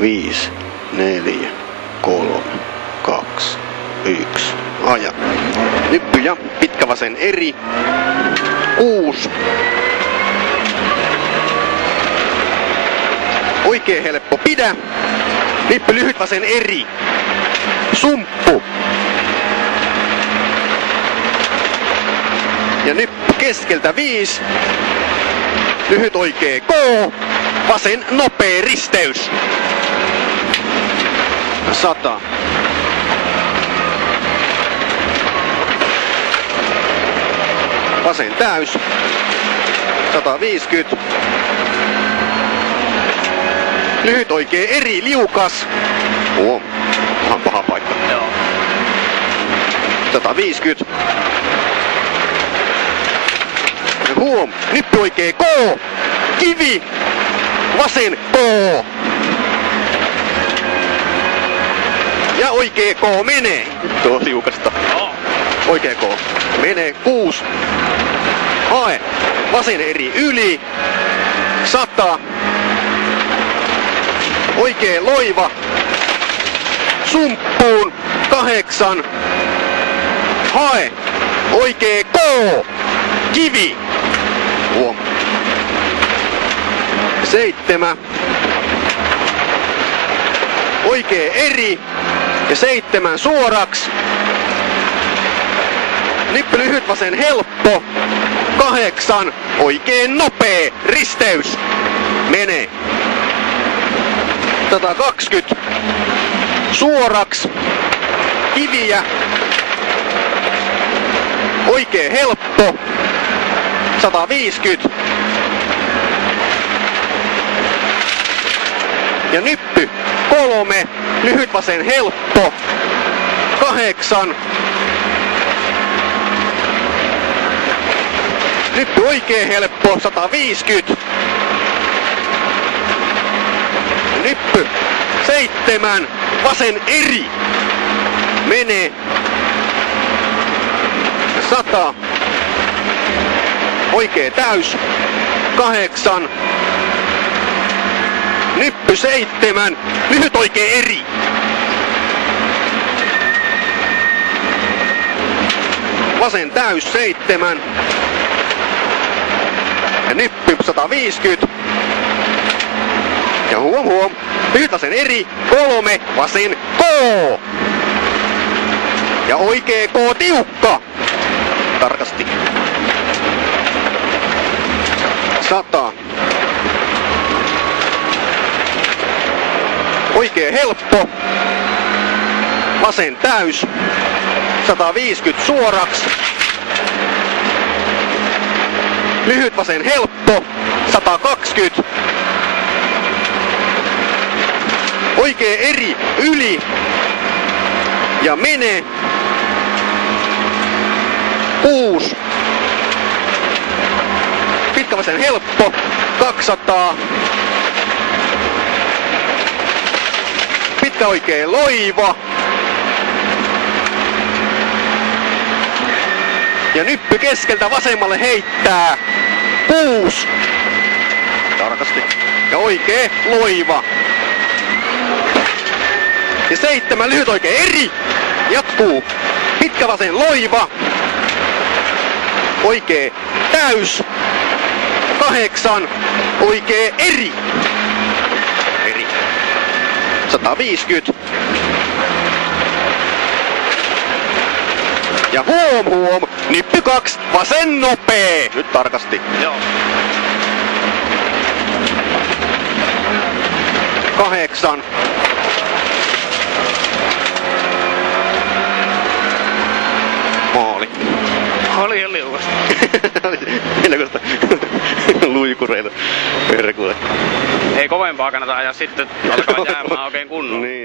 5, 4, 3, 2, 1. Aja. Nyppy ja pitkä vasen eri. 6. Oikee helppo pidä. Nyppy lyhyt vasen eri. Sumppu. Ja nyppy keskeltä 5. Lyhyt oikee K. Vasen nopea risteys. 100. Vasen täys. 150. Lyhyt oikee eri liukas. Ihan paha paikka. Joo. 150. Ja nyppy oikee K. Kivi. Vasen K. Ja oikee K menee. Tuo liukasta. Joo. Oikee K. Menee 6. Hae. Vasen eri yli. 100. Oikee loiva. Sumppuun. 8. Hae. Oikee K. Kivi. 7. Oikee eri. Ja 7 suoraks. Nyppy lyhyt vasen helppo. 8. Oikein nopee risteys. Menee. 120. Suoraks. Kiviä. Oikein helppo. 150. Ja nyppy 3. Lyhyt vasen helppo. 8. Nyppy oikein helppo. 150. Nyppy 7. Vasen eri. Menee. 100. Oikee täys. 8. Nyppy 7. Lyhyt oikee eri. Vasen täys 7. Ja nyppy 150. Ja lyhyt vasen eri. 3. Vasen K. Ja oikee K tiukka. Tarkasti. 100. Oikee helppo. Vasen täys. 150 suoraks. Lyhyt vasen helppo. 120. Oikee eri yli. Ja menee. 6. Pitkä vasen helppo. 200. Pitkä oikee loiva. Ja nyppy keskeltä vasemmalle heittää. 6. Tarkasti. Ja oikee loiva. Ja 7 lyhyt oikee eri. Jatkuu. Pitkä vasen loiva. Oikee täys. 8. Oikee eri. 150. Ja nyppy 2, vasen nopee. Nyt tarkasti. Joo. 8. Maali. Oli ihan liukasta. Mielenkoista luikureita perkulle. Ei kovempaa kannata ajaa sitten, alkaa jäämään oikein kunnolla. Niin.